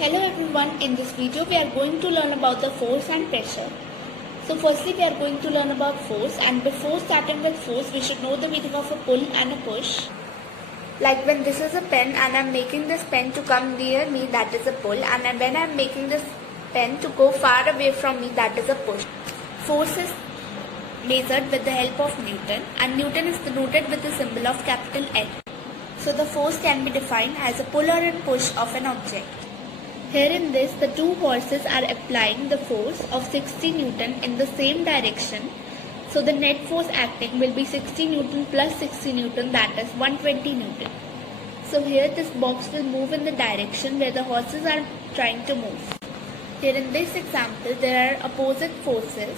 Hello everyone, in this video we are going to learn about the force and pressure. So firstly we are going to learn about force, and before starting with force we should know the meaning of a pull and a push. Like when this is a pen and I am making this pen to come near me, that is a pull, and when I am making this pen to go far away from me, that is a push. Force is measured with the help of Newton, and Newton is denoted with the symbol of capital N. So the force can be defined as a pull or a push of an object. Here in this, the two horses are applying the force of 60 Newton in the same direction. So the net force acting will be 60 Newton plus 60 Newton, that is 120 Newton. So here this box will move in the direction where the horses are trying to move. Here in this example, there are opposite forces.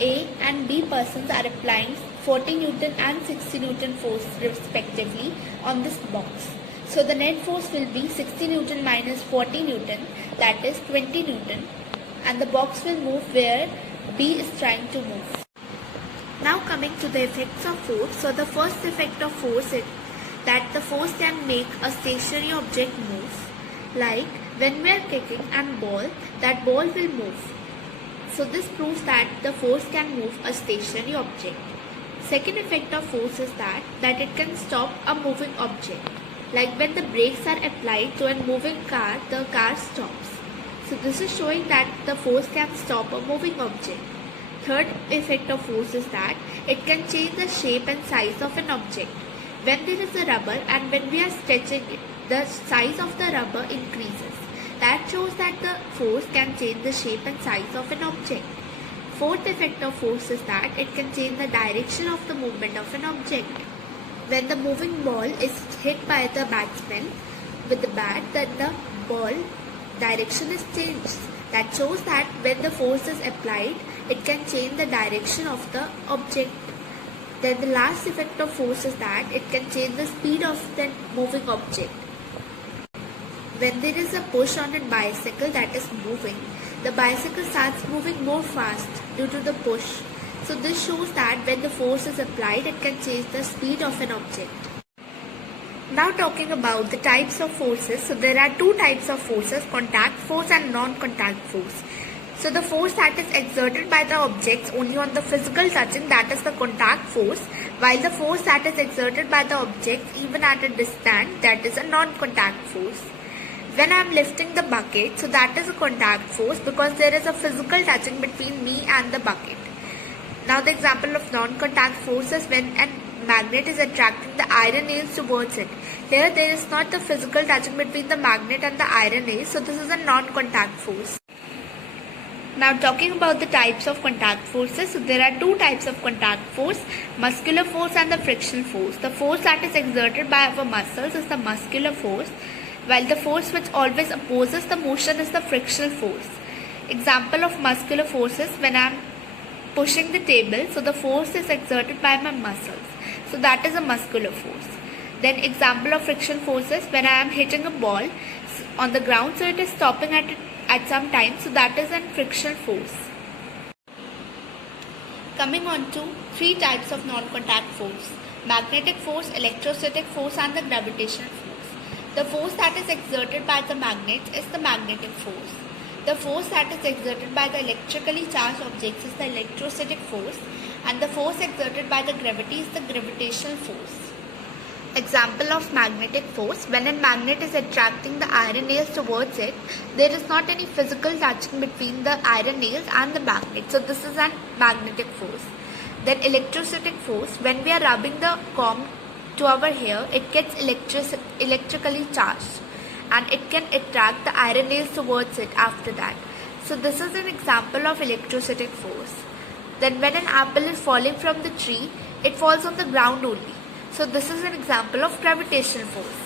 A and B persons are applying 40 Newton and 60 Newton force respectively on this box. So the net force will be 60 Newton minus 40 Newton, that is 20 Newton, and the box will move where B is trying to move. Now coming to the effects of force. So the first effect of force is that the force can make a stationary object move. Like when we are kicking and ball, that ball will move. So this proves that the force can move a stationary object. Second effect of force is that it can stop a moving object. Like when the brakes are applied to a moving car, the car stops. So this is showing that the force can stop a moving object. Third effect of force is that it can change the shape and size of an object. When there is a rubber and when we are stretching it, the size of the rubber increases. That shows that the force can change the shape and size of an object. Fourth effect of force is that it can change the direction of the movement of an object. When the moving ball is hit by the batsman with the bat, then the ball direction is changed. That shows that when the force is applied, it can change the direction of the object. Then the last effect of force is that it can change the speed of the moving object. When there is a push on a bicycle that is moving, the bicycle starts moving more fast due to the push. So this shows that when the force is applied, it can change the speed of an object. Now talking about the types of forces. So there are two types of forces, contact force and non-contact force. So the force that is exerted by the objects only on the physical touching, that is the contact force, while the force that is exerted by the objects even at a distance, that is a non-contact force. When I am lifting the bucket, so that is a contact force because there is a physical touching between me and the bucket. Now the example of non-contact force is when a magnet is attracting the iron nails towards it. Here there is not the physical touching between the magnet and the iron nails, so this is a non-contact force. Now talking about the types of contact forces, so there are two types of contact force, muscular force and the frictional force. The force that is exerted by our muscles is the muscular force, while the force which always opposes the motion is the frictional force. Example of muscular force is when I am pushing the table, so the force is exerted by my muscles. So that is a muscular force. Then example of friction force is when I am hitting a ball on the ground, so it is stopping at some time, so that is a frictional force. Coming on to three types of non-contact force: magnetic force, electrostatic force and the gravitational force. The force that is exerted by the magnets is the magnetic force. The force that is exerted by the electrically charged objects is the electrostatic force, and the force exerted by the gravity is the gravitational force. Example of magnetic force: when a magnet is attracting the iron nails towards it, there is not any physical touching between the iron nails and the magnet, so this is a magnetic force. Then electrostatic force: when we are rubbing the comb to our hair, it gets electrically charged, and it can attract the iron nails towards it after that. So this is an example of electrostatic force. Then when an apple is falling from the tree, it falls on the ground only. So this is an example of gravitational force.